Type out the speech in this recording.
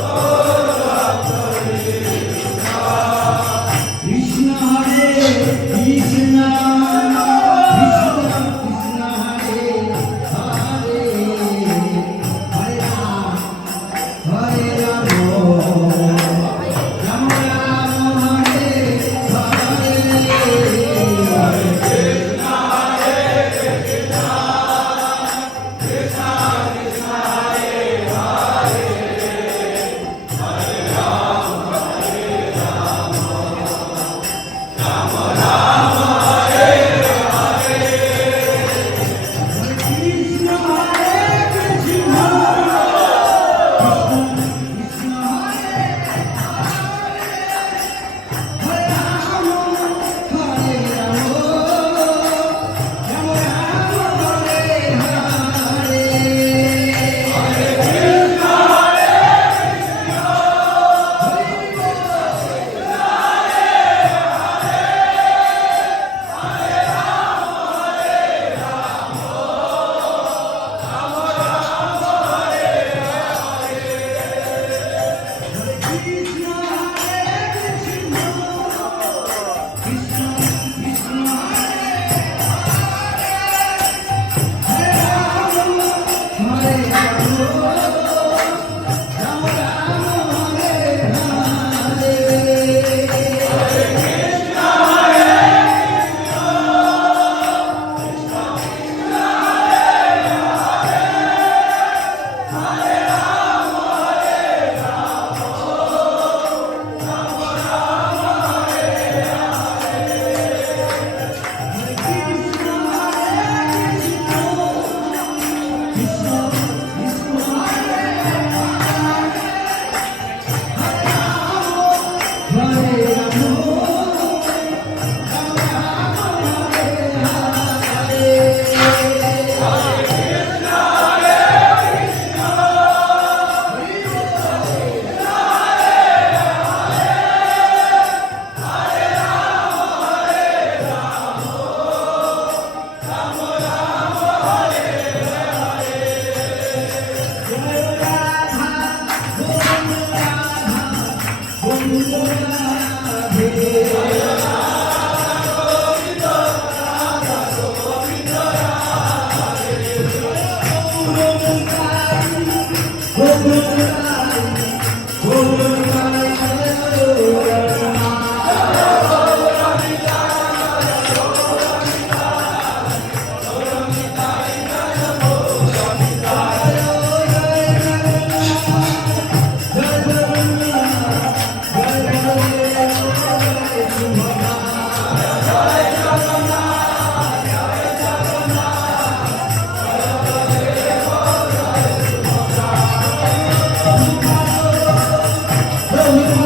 Oh. Hallelujah.